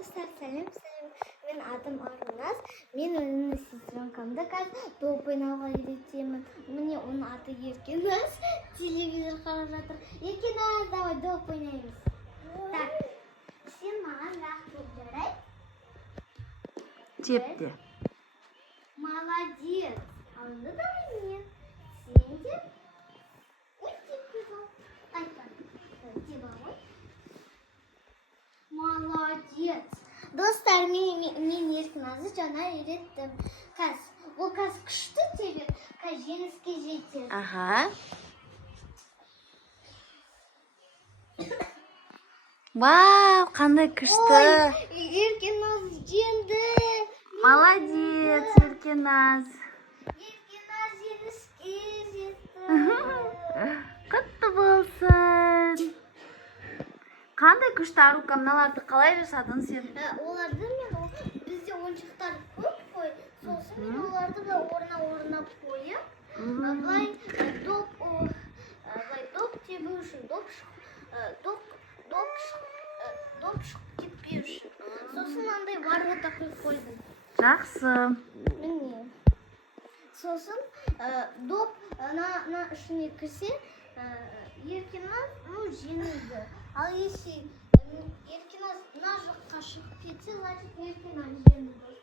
Dostlar selam. Ben adım Arnaz. Ben onun sezonkamda top oynауға үйретемін. Міне оның аты Еркеназ. Телевизор қарап жатыр. Еркеназ, давай доп ойнаймыз. Так, сен маған жақ топ жарай. Тепте. Молодец. А онда давай мен. Сен де. Ой, теппей қал. Қайтпа. Теп ал ғой. Молодец. Dostlar, men Erkinaz'ı жаңа үйреттім. Ол қазір күшті тебеді, жеңіске жетеді. Ага. Вау, қандай күшті. Еркиназ жеңді. Молодец, Еркеназ. Еркиназ жеңіске жетті. Құтты болсын. Қандай күшті Арука, мыналарды қалай жасадың сен? Оларды бізде ойыншықтар көп қой. Сосын мен оларды да орнап қойып, былай доп тебу үшін, доп шығып кетпеу үшін. Сосын андай ворота қойып қойдым. Жақсы. Міне. Сосын доп ана ішіне кірсе, Еркиназ жеңілді. Ал если Еркиназ мына жаққа шығып кетсе, значит Еркиназ жеңді.